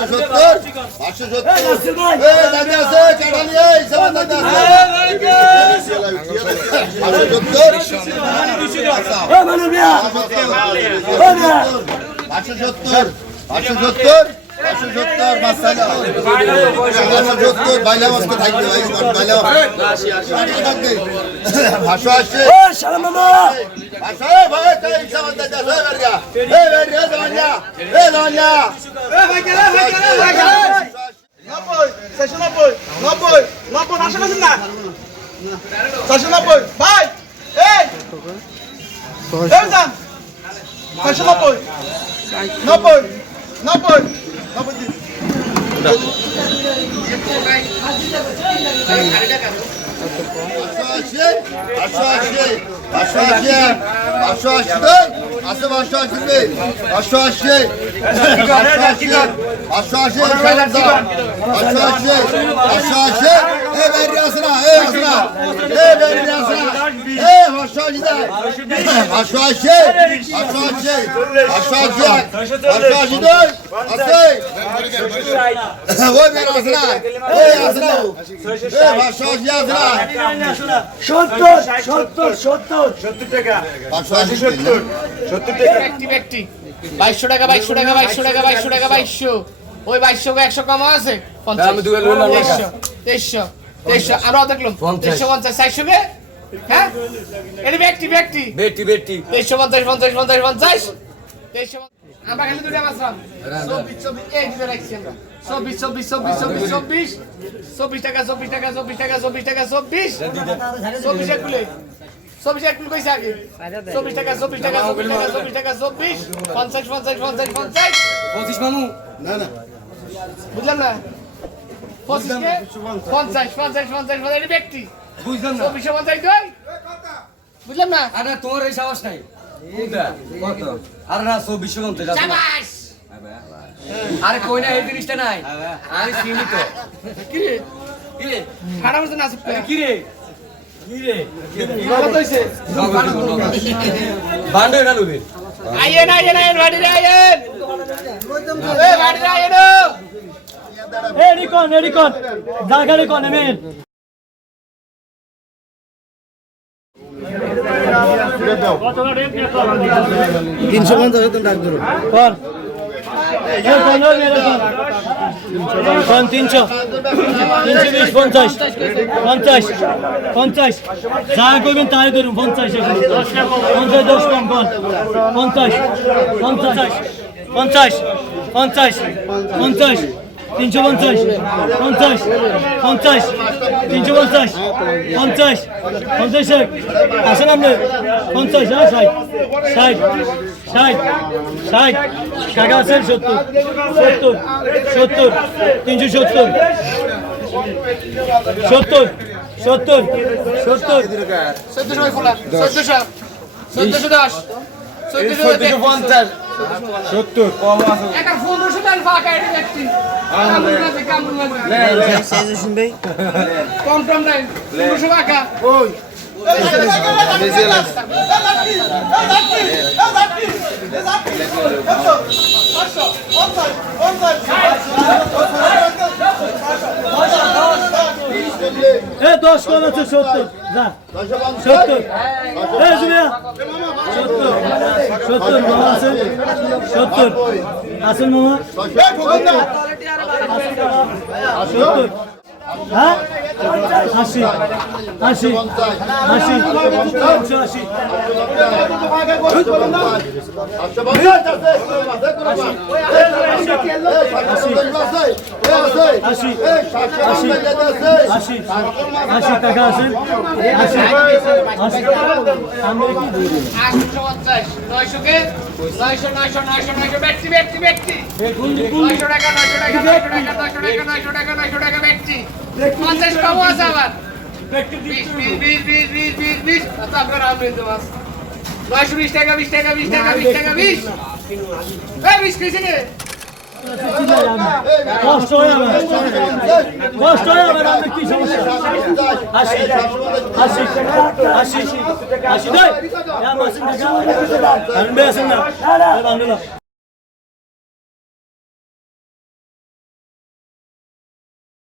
পাঁচশো সত্তর পাঁচশো সত্তর পাঁচশো সত্তর পাঁচশো সত্তর। নব্বই নব্বই নব্বই নব্বই না চারশো নব্বই ভাই এই এই নব্বই নব্বই নব্বই আশি আশি পাঁচশো আশি আশি আছে এ বেরি আসরা এ আসরা এ বেরি আসরা এ আশি আছে ওই বেরি আসরা ওই আসরা এ পাঁচশো আশি আসরা সত্তর সত্তর সত্তর। পাঁচশো আশি ব্যক্তি টাকা বাইশশো টাকা বাইশশো টাকা বাইশশো টাকা বাইশশো। ওই বাইশশো একশো কম আছে? পঞ্চাশ। তেইশশো তেইশশো আরও দেখলাম তেইশশো পঞ্চাশ চারশো কে হ্যাঁ? এটা ব্যক্তি ব্যক্তি। বেটি বেটি তেইশশো পঞ্চাশ পঞ্চাশ পঞ্চাশ পঞ্চাশ। তেইশশো আমরা খালি দুটা মাছ চব্বিশ চব্বিশ। এই দুটো রাখছি আমরা। চব্বিশ চব্বিশ চব্বিশ চব্বিশ চব্বিশ। চব্বিশ টাকা চব্বিশ টাকা চব্বিশ টাকা চব্বিশ টাকা চব্বিশ। চব্বিশ এক কুলে। চব্বিশ এক কুলে কইছে আগে। চব্বিশ টাকা চব্বিশ টাকা চব্বিশ টাকা চব্বিশ টাকা চব্বিশ। পঞ্চাশ পঞ্চাশ পঞ্চাশ পঞ্চাশ। পঁচিশ মামু বুঝলাম না? পঞ্চাশ পঞ্চাশ পঞ্চাশ পঞ্চাশ ব্যক্তি। বুঝলাম না। চব্বিশশো পঞ্চাশ দুই? বুঝলাম না? আরে তোমার এই সাহস নাই। কত? আরে না চব্বিশশো পঞ্চাশ। চাবাস আরে কই না এই জিনিসটা নাই। আরে সীমিত। কিরে কিরে ঠাড়া মতো না কিরে? বান্ডে না লুবি? আইয়েন আইয়েন আইয়েন বাড়িতে আইয়েন। এ বাড়িতে আইয়েন এরিকন এরিকন জায়গারে কোন এমেন তিনশো পঞ্চাশ তুমি ডাক ধরো তিনশো তিনশো বিশ পঞ্চাশ পঞ্চাশ পঞ্চাশ যা করবেন তাই ধরুন পঞ্চাশ পঞ্চাশ দশ কম পঞ্চাশ পঞ্চাশ পঞ্চাশ পঞ্চাশ পঞ্চাশ তিনশো পঞ্চাশ পঞ্চাশ পঞ্চাশ তিনশো পঞ্চাশ পঞ্চাশ পঞ্চাশ ষাট আসেন আপনি পঞ্চাশ হ্যাঁ ষাট ষাট ষাট ষাট টাকা আছেন সত্তর সত্তর সত্তর তিনশো সত্তর সত্তর সত্তর সত্তর চোদ্দশো খোলা চোদ্দশো চোদ্দশো দশ চোদ্দশো পঞ্চাশ। মাঝে কম টম নাই পনেরোশো দশ কম আছে সত্তর। সত্তর। সত্তর সত্তর মামা আছেন সত্তর। আছেন মামা। সত্তর। হ্যাঁ? আশি আশি আশি তিনশো আশি আশি আশি আশি টাকা আছেন আশি আশি আমরা কি? দিই আটশো পঞ্চাশ নয়শো নয়শো নয়শো নয়শো নয়শো ব্যক্তি ব্যক্তি। ব্যক্তি নয়শো টাকা নয়শো টাকা নয়শো টাকা নয়শো টাকা নয়শো টাকা নয়শো টাকা ব্যক্তি। পঞ্চাশ কম আছে আবার বিশ বিশ বিশ বিশ বিশ বিশ বিশ আচ্ছা আপনার আমি তো মাছ নয়শো বিশ টাকা বিশ টাকা বিশ টাকা বিশ টাকা বিশ এই বিশ কেজি রে কষ্ট হয়ে যাবে কষ্ট হয়ে যাবে আপনি কি সমস্যা আশি আশি আশি আশি দেয় মাসিন টাকা আমি বেসেন না বান্ধব